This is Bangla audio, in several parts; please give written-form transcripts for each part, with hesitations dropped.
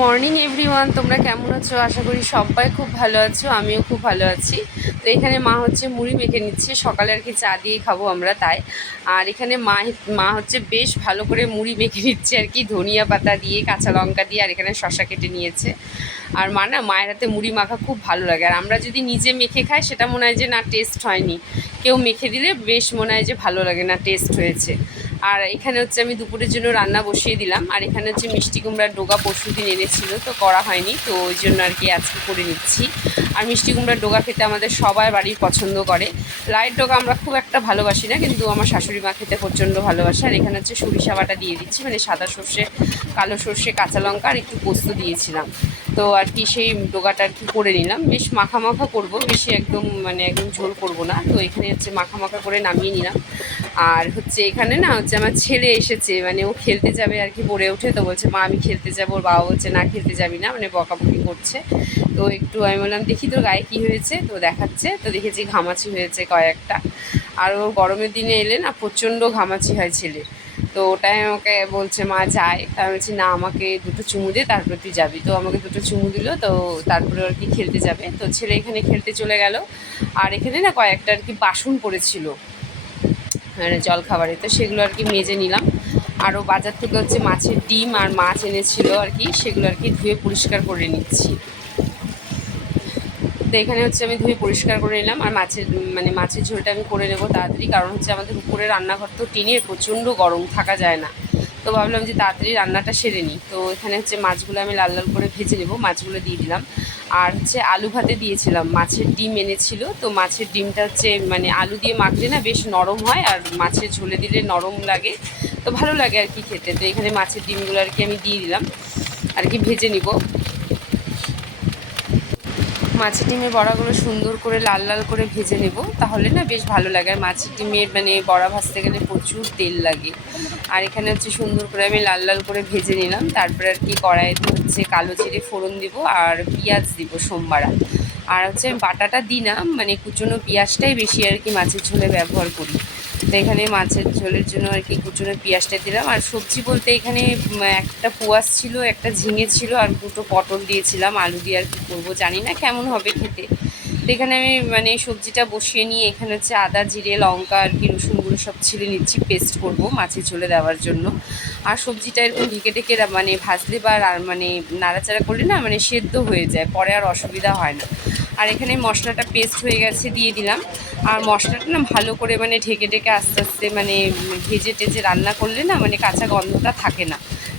মর্নিং এভরিওয়ান, তোমরা কেমন আছো? আশা করি সবাই খুব ভালো আছো, আমিও খুব ভালো আছি। তো এখানে মা হচ্ছে মুড়ি মেখে নিচ্ছে, সকালে আর কি চা দিয়ে খাবো আমরা তাই। আর এখানে মা হচ্ছে বেশ ভালো করে মুড়ি মেখে নিচ্ছে আর কি, ধনিয়া পাতা দিয়ে, কাঁচা লঙ্কা দিয়ে, আর এখানে শসা কেটে নিয়েছে। আর মা না, মায়ের হাতে মুড়ি মাখা খুব ভালো লাগে। আর আমরা যদি নিজে মেখে খাই সেটা মনে হয় যে না, টেস্ট হয়নি। কেউ মেখে দিলে বেশ মনে হয় যে ভালো লাগে, না টেস্ট হয়েছে। আর এখানে হচ্ছে আমি দুপুরের জন্য রান্না বসিয়ে দিলাম। আর এখানে হচ্ছে মিষ্টি কুমড়ার ডোগা পরশুদিন এনেছিল, তো করা হয়নি, তো ওই জন্য আর কি আজকে করে নিচ্ছি। আর মিষ্টি কুমড়ার ডোগা খেতে আমাদের সবাই বাড়ির পছন্দ করে। লাইট ডোগা আমরা খুব একটা ভালোবাসি না, কিন্তু আমার শাশুড়ি মা খেতে প্রচণ্ড ভালোবাসে। আর এখানে হচ্ছে সরিষা বাটা দিয়ে দিচ্ছি, মানে সাদা সর্ষে, কালো সর্ষে, কাঁচা লঙ্কা আর একটু পোস্ত দিয়েছিলাম। তো আর কি সেই ডোগাটা আর কি করে নিলাম, বেশ মাখা মাখা করবো, বেশি একদম একদম ঝোল করবো না। তো এখানে হচ্ছে মাখা মাখা করে নামিয়ে নিলাম। আর হচ্ছে এখানে না হচ্ছে আমার ছেলে এসেছে, ও খেলতে যাবে আর কি, পড়ে ওঠে, তো বলছে মা আমি খেলতে যাবো। ওর বাবা বলছে না খেলতে যাবি না, বকাবকি করছে। তো একটু আমি বললাম দেখি তোর গায়ে কী হয়েছে, তো দেখাচ্ছে, তো দেখেছি ঘামাচি হয়েছে কয়েকটা। আর ও গরমের দিনে এলে না প্রচণ্ড ঘামাচি হয় ছেলে। তো ওটাই আমাকে বলছে মা যায়, তা আমি বলছি না, আমাকে দুটো চুমু দে, তারপরে তুই যাবি। তো আমাকে দুটো চুমু দিল, তো তারপরে আর কি খেলতে যাবে। তো ছেলে এখানে খেলতে চলে গেল। আর এখানে না কয়েকটা আর কি বাসন পড়েছিল জলখাবারে, তো সেগুলো আর কি মেজে নিলাম। আরও বাজার থেকে হচ্ছে মাছের ডিম আর মাছ এনেছিল আর কি, সেগুলো আর কি ধুয়ে পরিষ্কার করে নিচ্ছি। তো এখানে হচ্ছে আমি ধুয়ে পরিষ্কার করে নিলাম। আর মাছের ঝোলটা আমি করে নেবো তাড়াতাড়ি, কারণ হচ্ছে আমাদের উপরে রান্নাঘর তো টিনের, প্রচণ্ড গরম, থাকা যায় না। তো ভাবলাম যে তাড়াতাড়ি রান্নাটা সেরে নিই। তো এখানে হচ্ছে মাছগুলো আমি লাল লাল করে ভেজে নেবো, মাছগুলো দিয়ে দিলাম। আর হচ্ছে আলু ভাতে দিয়েছিলাম, মাছের ডিম এনেছিল, তো মাছের ডিমটা হচ্ছে আলু দিয়ে মাখলে না বেশ নরম হয়, আর মাছের ঝোলে দিলে নরম লাগে, তো ভালো লাগে আর কি খেতে। তো এখানে মাছের ডিমগুলো আর কি আমি দিয়ে দিলাম, আর কি ভেজে নিব। মাছের ডিমের বড়াগুলো সুন্দর করে লাল লাল করে ভেজে নেব, তাহলে না বেশ ভালো লাগে। আর মাছের ডিমের বড়া ভাজতে গেলে প্রচুর তেল লাগে। আর এখানে হচ্ছে সুন্দর করে আমি লাল লাল করে ভেজে নিলাম। তারপরে আর কি কড়াইতে হচ্ছে কালো জিরে ফোড়ন দিব, আর পেঁয়াজ দিব সোমবারা। আর হচ্ছে আমি বাটাটা দিই না, কুচনো পেঁয়াজটাই বেশি আর কি মাছের ঝোলে ব্যবহার করি। তো এখানে মাছের ঝোলের জন্য আর কি কুচনো পেঁয়াজটা দিলাম। আর সবজি বলতে এখানে একটা পোয়াশ ছিল, একটা ঝিঙে ছিল, আর দুটো পটল দিয়েছিলাম। আলু দিয়ে আর কি করবো জানি না, কেমন হবে খেতে। তো এখানে আমি সবজিটা বসিয়ে নিয়ে এখানে হচ্ছে আদা, জিরে, লঙ্কা আর কি রসুনগুলো সব ছিলে নিচ্ছি, পেস্ট করব মাছের ঝোলে দেওয়ার জন্য। আর সবজিটা এরকম ঢেকে ঢেকে ভাজলে বা নাড়াচাড়া করলে না সেদ্ধ হয়ে যায়, পরে আর অসুবিধা হয় না। আর এখানে মশলাটা পেস্ট হয়ে গেছে, দিয়ে দিলাম। আর মশলাটা না ভালো করে ঢেকে ঢেকে আস্তে আস্তে ভেজে টেজে রান্না করলে না কাঁচা গন্ধটা থাকে না,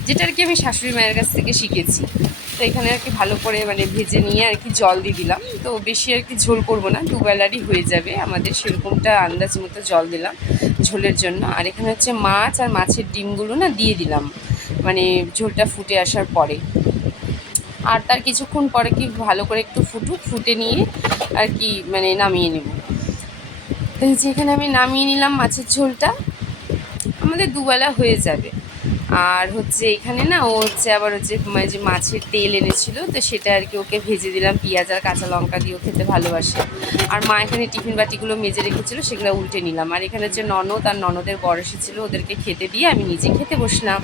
যেটা আর কি আমি শাশুড়ি মায়ের কাছ থেকে শিখেছি। তো এখানে আর কি ভালো করে ভেজে নিয়ে আর কি জল দিয়ে দিলাম। তো বেশি আর কি ঝোল করব না, দুবেলারই হয়ে যাবে আমাদের, সেরকমটা আন্দাজ মতো জল দিলাম ঝোলের জন্য। আর এখানে হচ্ছে মাছ আর মাছের ডিমগুলো না দিয়ে দিলাম ঝোলটা ফুটে আসার পরে। আর তার কিছুক্ষণ পরে কি ভালো করে একটু ফুটে নিয়ে আর কি নামিয়ে নেব। তো যেখানে আমি নামিয়ে নিলাম মাছের ঝোলটা, আমাদের দুবেলা হয়ে যাবে। আর হচ্ছে এখানে না ও হচ্ছে আবার হচ্ছে যে মাছের তেল এনেছিল, তো সেটা আর কি ওকে ভেজে দিলাম, পেঁয়াজ আর কাঁচা লঙ্কা দিয়েও খেতে ভালোবাসে। আর মা এখানে টিফিন বাটিগুলো মেজে রেখেছিলো, সেগুলো উল্টে নিলাম। আর এখানে হচ্ছে ননদ আর ননদের বর এসেছিলো, ওদেরকে খেতে দিয়ে আমি নিজে খেতে বসলাম।